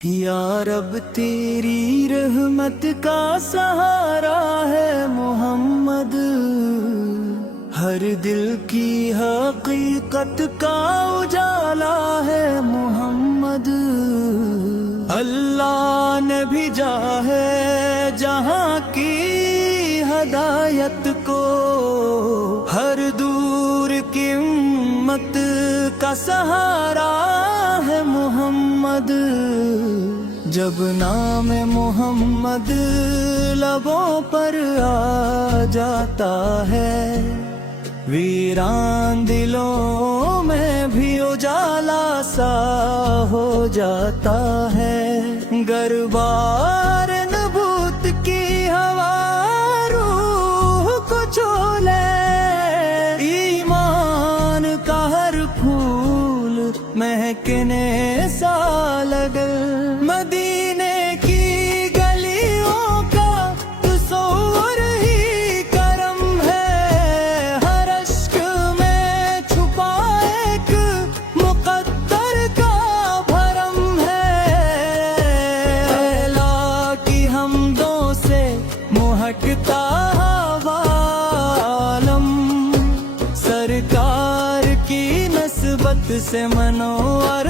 یا رب تیری رحمت کا سہارا ہے محمد، ہر دل کی حقیقت کا اجالا ہے محمد۔ اللہ نے بھیجا ہے جہاں کی ہدایت کو، ہر دور کی امت کا سہارا ہے محمد۔ جب نام محمد لبوں پر آ جاتا ہے، ویران دلوں میں بھی اجالا سا ہو جاتا ہے۔ گربار نبوت کی ہوا روح کو چھو لے، ایمان کا ہر پھول مہکنے سا لگے۔ مدینے کی گلیوں کا تصور ہی کرم ہے، ہر اشک میں چھپا ایک مقدر کا بھرم ہے۔ اللہ کی حمدوں سے مہکتا ہوا عالم، سرکار کی نسبت سے منور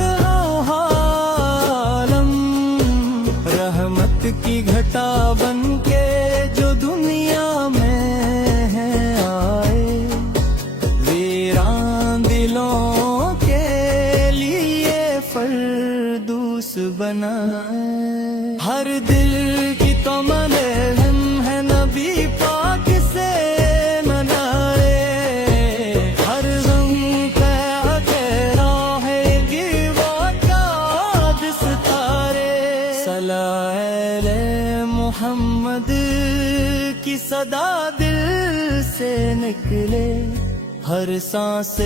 کی گھٹا بن کے جو دنیا میں ہے آئے، ویران دلوں کے لیے فردوس بنائے۔ ہر دل کی تمنا ہے نبی پاک سے منائے، ہر غم کا کہرا ہے گروا کا ستارے۔ محمد کی صدا دل سے نکلے، ہر سانس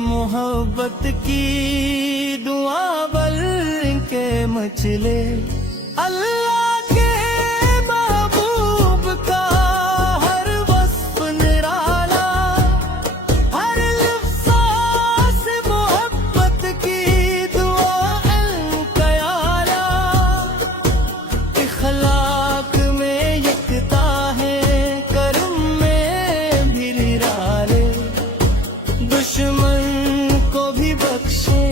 محبت کی دعا بل کے مچلے۔ اللہ کے محبوب کا ہر وصف نرالا، ہر لفظ سے محبت کی دعا القیالا۔ اخلاق میں یکتا ہے، کرم میں بھی نرالے، دشمن کو بھی بخشے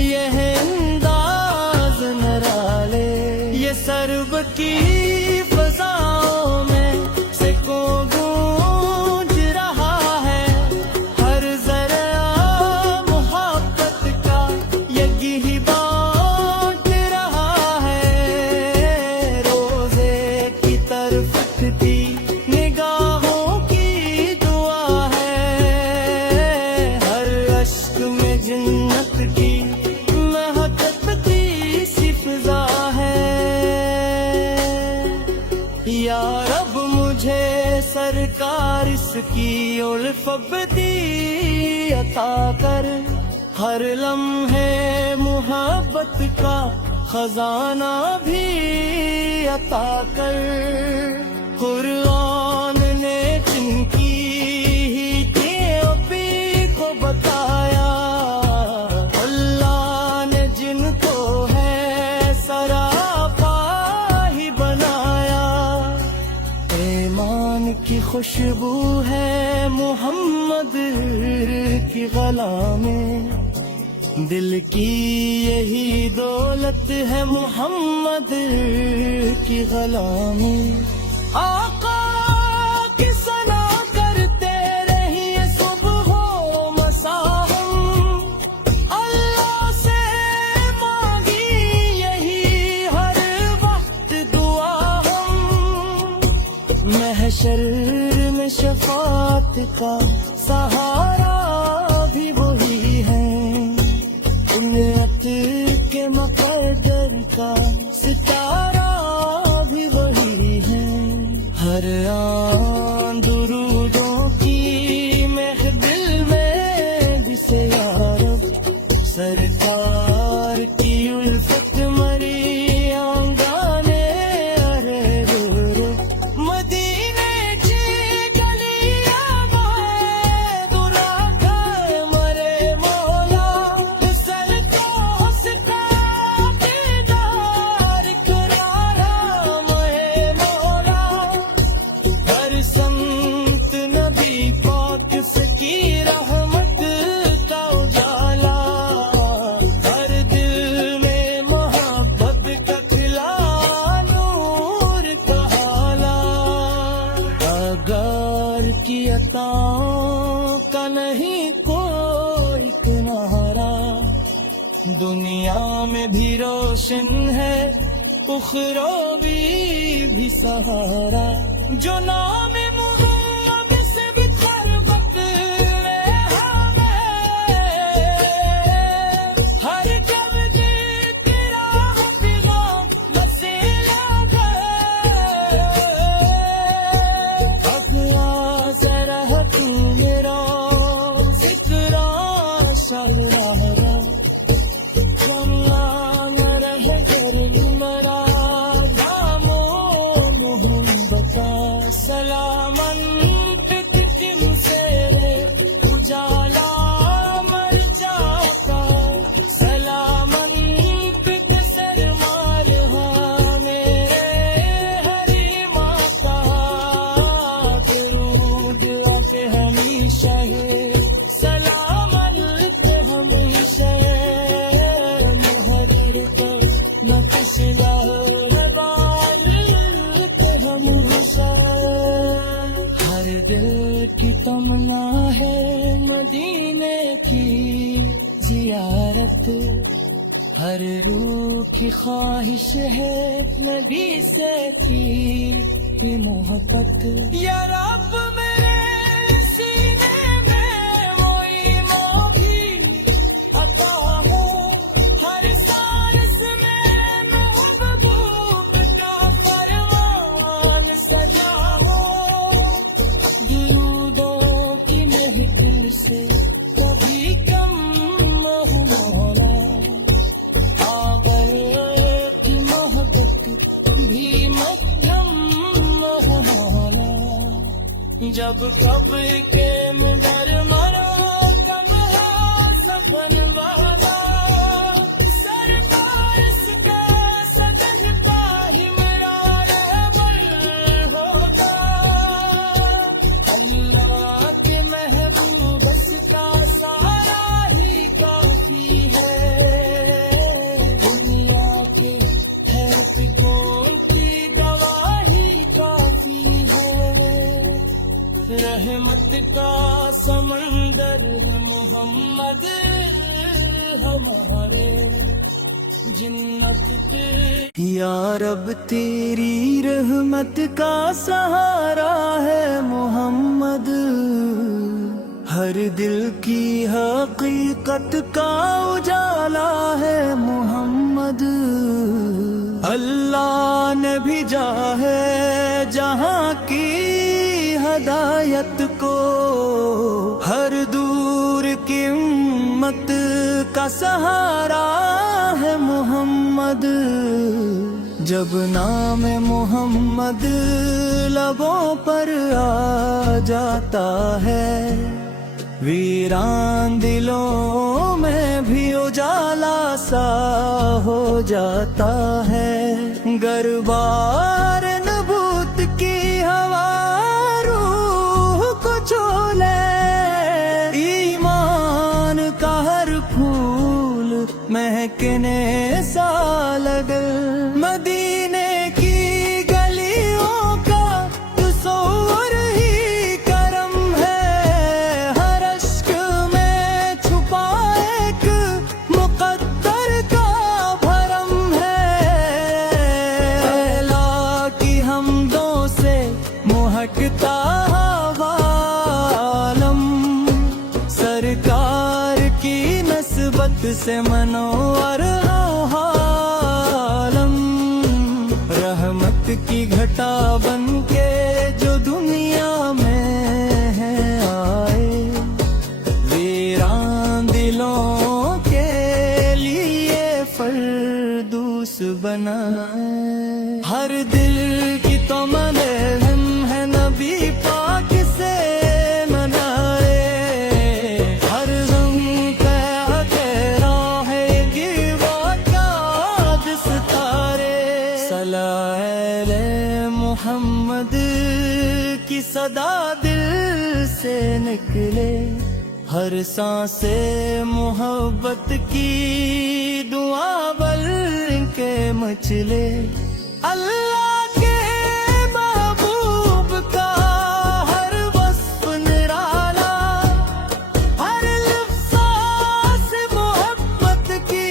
یہ انداز نرالے۔ یہ سرب کی فضاؤں میں سے کو گونج رہا ہے، ہر ذرا محبت کا یگی بانٹ رہا ہے۔ روزے کی طرف اٹھتی نگاہوں کی دعا ہے، ہر اشک میں جنت کی مہکتی سی فضا ہے۔ یا رب مجھے سرکار اس کی الف ابدی عطا کر، ہر لمحے محبت کا خزانہ بھی عطا کر۔ قرآن نے جن کی پی کو بتایا، اللہ نے جن کو ہے سراپا ہی بنایا۔ ایمان کی خوشبو ہے محمد کی غلا میں، دل کی یہی دولت ہے محمد کی غلا میں۔ آقا کی ثنا کرتے رہیے صبح و مساء ہم، اللہ سے مانگی یہی ہر وقت دعا ہم۔ محشر میں شفاعت کا سہارا بھی وہی ہے، امت کے مقدر کا ستارہ بھی وہی ہے۔ ہر آن درودوں کی محفل میں جسے یارب، سرکار کی الفت مری آنگانے ارے رو رو۔ مدینے کی گلیاں بہائے درا کر مرے مولا، سر کو ستا کے دنیا میں بھی روشن ہے اخروی بھی سہارا، جو نام محمد سے بکھر بکلے ہمیں، ہر کبھی تیرا پیغام وسیلہ ہے، اب آ ذرا تو میرا ذکر شاہراہ سلامن پتکم سے اجالا مر جاتا، سلامن پت سرمار ہاں میرے ہری ماتا، درود آتے ہمیشہ ہے سلامن کے ہمیشہ محرر پر نقش دل کی تمنا ہے مدینے کی زیارت، ہر روح کی خواہش ہے نبی سے کی محبت، یا رب میرے سینے میں وہی بھی عطا ہو، ہر سانس میں محبوب کا فرمان سجا ہو، سے کبھی کم نہ ہوا، آغا کی محبت بھی مدھم نہ ہوا، جب قبر کے مگر مرا کم ہے سفن والا، سرکار اس کا سجدہ ہی میرا رہبر ہوگا، اللہ کے محبوب کا سہارا ہی کافی ہے، دنیا کے حیثیتوں کی گواہی کافی ہے، رحمت کا سمندر ہے محمد ہمارے جنت پہ، یا رب تیری رحمت کا سہارا ہے محمد، ہر دل کی حقیقت کا اجالا ہے محمد، اللہ نے بھیجا ہے جہاں کی ہدایت کو، ہر دور کی امت کا سہارا ہے محمد، جب نام محمد لبوں پر آ جاتا ہے، ویران دلوں میں بھی اجالا سا ہو جاتا ہے، گربار نبوت کی ہوا روح کو چھو لے، ایمان کا ہر پھول مہکنے سا لگے، مدینے کی گلیوں کا تصور ہی کرم ہے، ہر اشک میں چھپا ایک مقدر کا بھرم ہے، اللہ کی حمدوں سے مہکتا عالم، سرکار کی نسبت سے منور عالم، رحمت کی گھٹا بن کے جو دنیا میں ہے آئے، ویران دلوں کے لیے فردوس بنائے، ہر دل کی تمنا ہے نبی پاک سے منائے، ہر غم کا راہ گیوا کا ستارے، صلاح محمد کی صدا دل سے نکلے، ہر سانس محبت کی دعا بل کے مچلے، اللہ کے محبوب کا ہر وصف نرالا، ہر لفظ سے محبت کی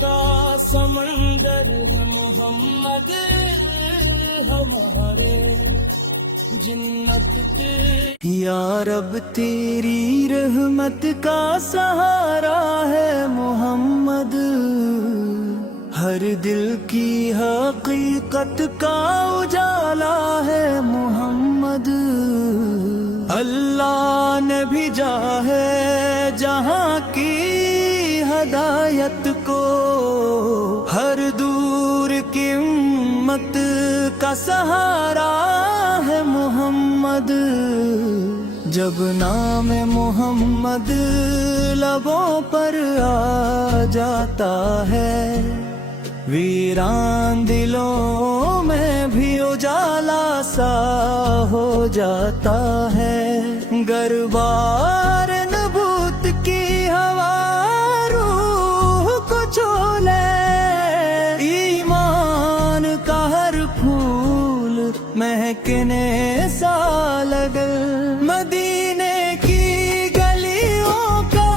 کا سمندر ہے محمد ہمارے جنت کے یا رب تیری رحمت کا سہارا ہے محمد، ہر دل کی حقیقت کا اجالا ہے محمد، اللہ نے بھیجا ہے جہاں کی ہدایت کو، ہر دور کی امت کا سہارا ہے محمد، جب نام محمد لبوں پر آ جاتا ہے، ویران دلوں میں بھی اجالا سا ہو جاتا ہے، گربار نبوت کی ہوا روح کو چھو لے، ایمان کا ہر پھول مہکنے سا لگے، مدینے کی گلیوں کا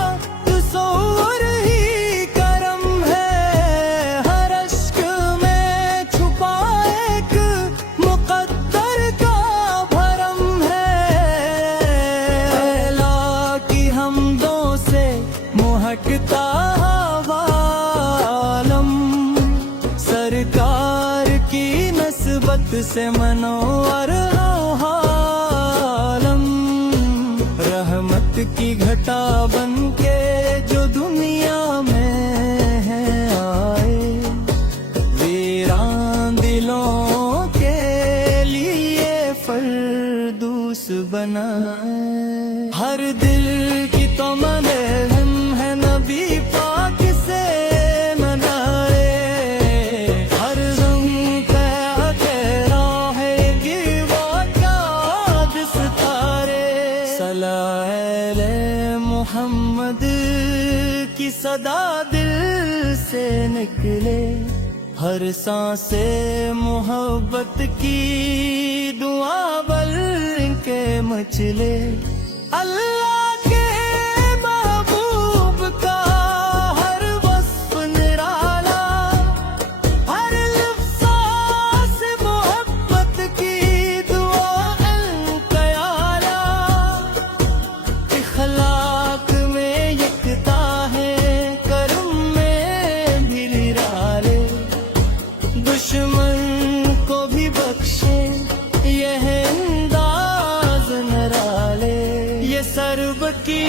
تصور ہی کرم ہے، ہر اشک میں چھپا ایک مقدر کا بھرم ہے، اللہ کی حمدوں سے مہکتا عالم، سرکار کی نسبت سے منور عالم، رحمت کی گھٹا بن کے جو دنیا میں ہے آئے، ویران دلوں کے لیے فردوس بنائے، ہر دل کی تمنا ہم ہے نبی پاک سے منائے، ہر غم کا تیرا ہے گروا کا ستارے، صلاح علیہ محمد کی صدا دل سے نکلے، ہر سانس محبت کی دعا بل کے مچلے، اللہ کے محبوب کا ہر وصف نرالا، ہر لفظ سے محبت کی دعا القیالا، اخلاق میں یکتا ہے کرم میں بھی نرالے، دشمن کو بھی بخشے یہ انداز نرالے، یہ سرب کی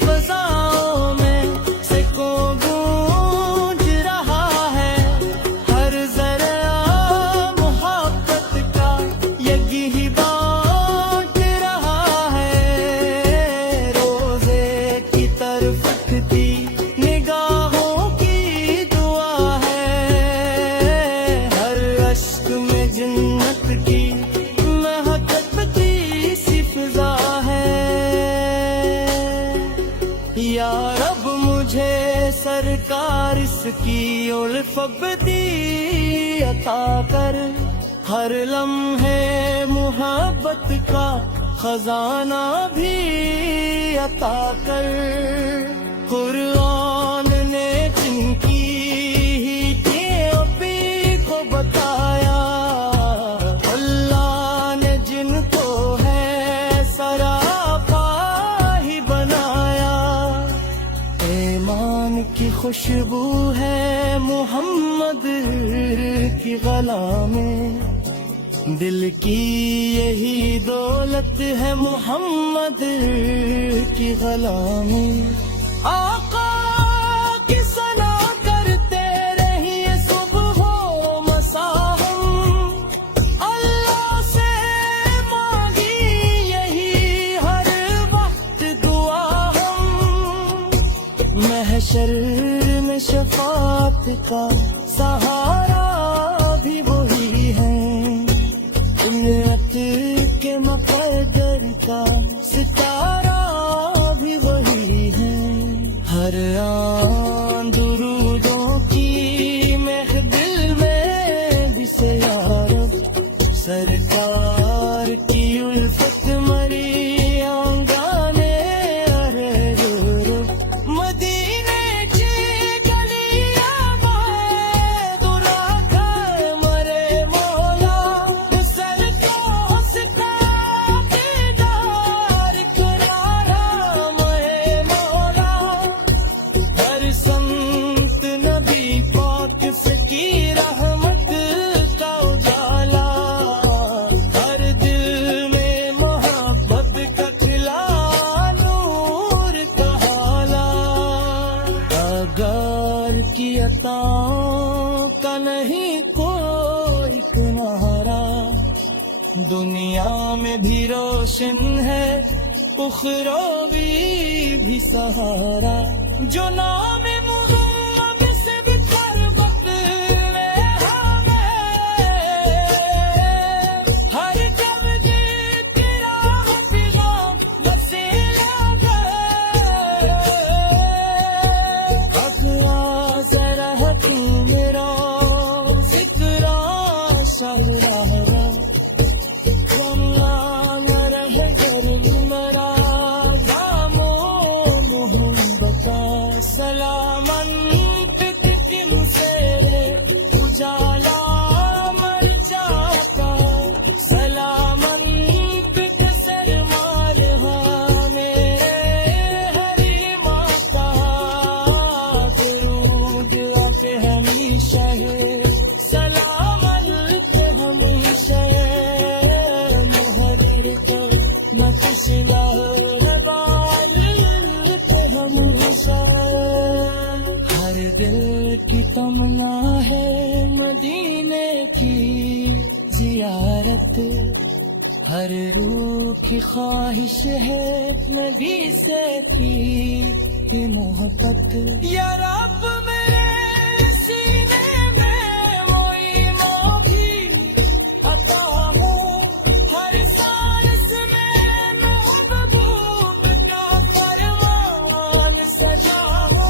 فضاؤں میں سکوں گونج رہا ہے، ہر ذرا محبت کا یگی بانٹ رہا ہے، روزے کی طرف اٹھتی نگاہوں کی دعا ہے، ہر اشک میں جنت کی مہکتی سی فضا ہے، یا رب مجھے سرکار اس کی الف ابدی عطا کر، ہر لمحے محبت کا خزانہ بھی عطا کر، قرآن نے جن کی پی کو بتایا، اللہ نے جن کو ہے سراپا ہی بنایا، ایمان کی خوشبو ہے محمد کی غلا میں، دل کی یہی دولت ہے محمد کی غلا میں، آقا کی ثنا کرتے رہیے صبح و مساء ہم، اللہ سے مانگی یہی ہر وقت دعا ہم، محشر میں شفاعت کا سہارا بھی وہی ہے، امت کے مقدر کا ستارہ بھی وہی ہے، ہر آن درودوں کی محفل میں بھی سیارت، سرکار کی الفت مری آنگانے ارے مدینے کی گلیاں دنیا میں بھی روشن ہے اخروی بھی سہارا، جو نام محمد سے بکھر بتلے ہمیں، ہر کبج تیرا حفظان وسیلہ ہے، اقوا ذرا تو میرا ذکر شہرا سلامن پتکم سے اجالا مر جاتا، سلامن پت سرمار میرے ہری ماتا، درود پہ ہمیشہ ہے سلامن پہ ہمیشہ محرر تو نقش لہروال پہ ہمیشہ، ہر دل کی تمنا ہے مدینے کی زیارت، ہر روح کی خواہش ہے نبی سے کی محبت، یا رب میرے سینے میں معینہ بھی عطا ہو، ہر سانس میں محبوب کا فرمان سجا ہو،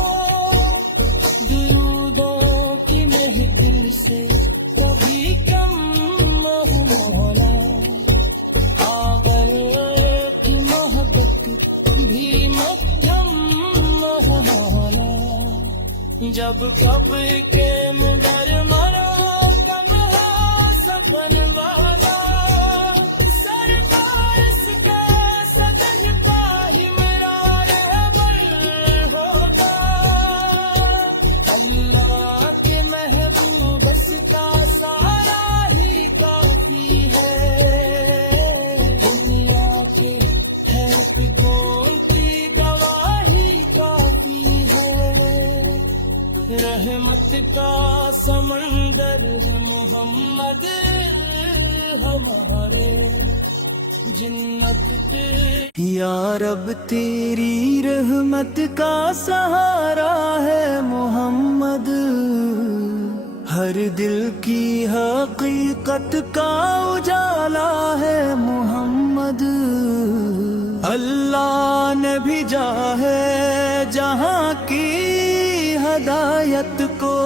درودوں کی محفل سے کبھی کم نہ ہو مولا، آقا کی محبت بھی مدھم نہ ہو مولا، جب کب کے مدر مرا کم ہو سفن والا، سرکار اس کا صدقہ ہی میرا رہبر ہوگا، اللہ کے محبوب اس کا سارا ہی کافی ہے، دنیا کے خیف کوئی کی گواہی کافی ہے، رحمت کا سمندر ہے محمد ہمارے، جنت یا رب تیری رحمت کا سہارا ہے محمد، ہر دل کی حقیقت کا اجالا ہے محمد، اللہ نے بھیجا ہے جہاں کی ہدایت کو،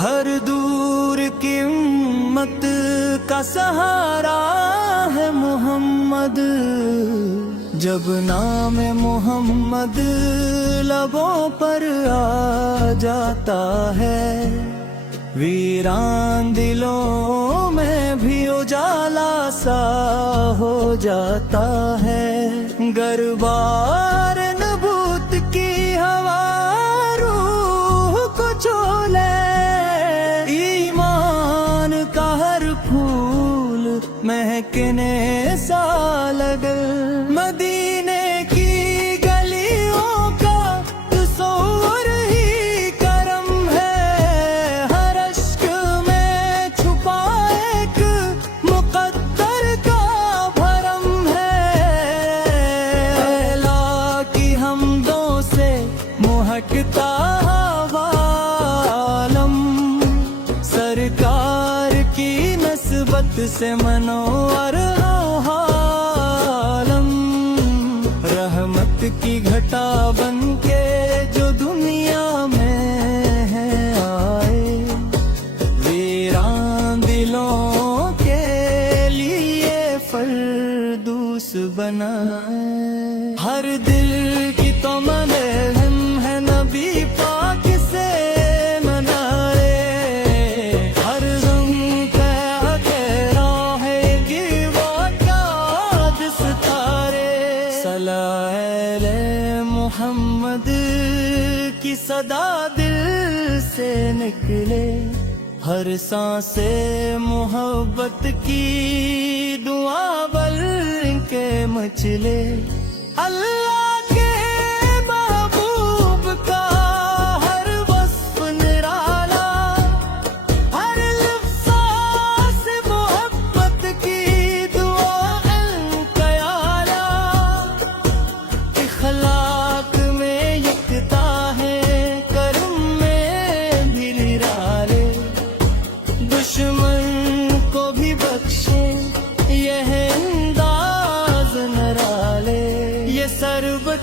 ہر دور کی امت کا سہارا ہے محمد، جب نام محمد لبوں پر آ جاتا ہے، ویران دلوں میں بھی اجالا سا ہو جاتا ہے، گربار نبوت کی ہوا روح کو چھولے، ایمان کا ہر پھول مہکنے سا لگے، مدینے کی گلیوں کا تصور ہی کرم ہے، ہر اشک میں چھپا ایک مقدر کا بھرم ہے، اللہ کی حمدوں سے مہکتا عالم، سرکار کی نسبت سے منور عالم، رحمت کی گھٹا بن کے جو دنیا میں ہے آئے، ویران دلوں کے لیے فردوس بنائے، ہر دل کی تمنا ہے نبی پاک سے منائے، ہر غم کا گہرا ہے گروا کا ستارے، صلاح محمد کی صدا دل سے نکلے، ہر سانس محبت کی دعا بل کے مچلے، اللہ کے محبوب کا ہر وصف نرالا، ہر لفظ سے محبت کی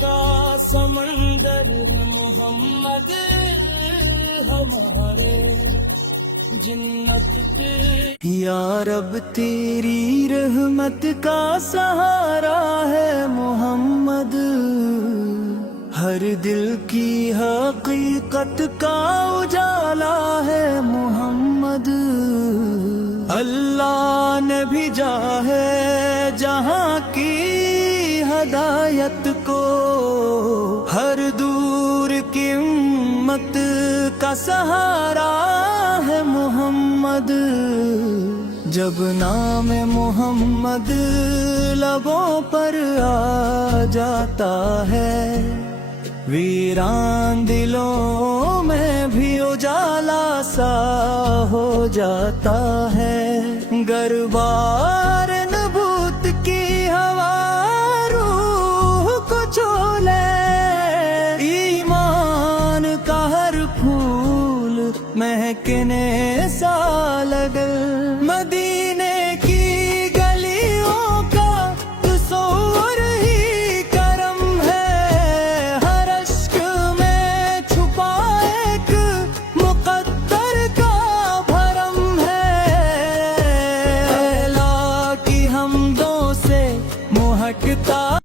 کا سمندر ہے محمد ہمارے جنت کے یا رب تیری رحمت کا سہارا ہے محمد، ہر دل کی حقیقت کا اجالا ہے محمد، اللہ نے بھیجا ہے جہاں کی ہدایت کو، ہر دور کی امت کا سہارا ہے محمد، جب نام محمد لبوں پر آ جاتا ہے، ویران دلوں میں بھی اجالا سا ہو جاتا ہے، گربار نبوت کی ہوا روح کو چھو لے، ایمان کا ہر پھول مہکنے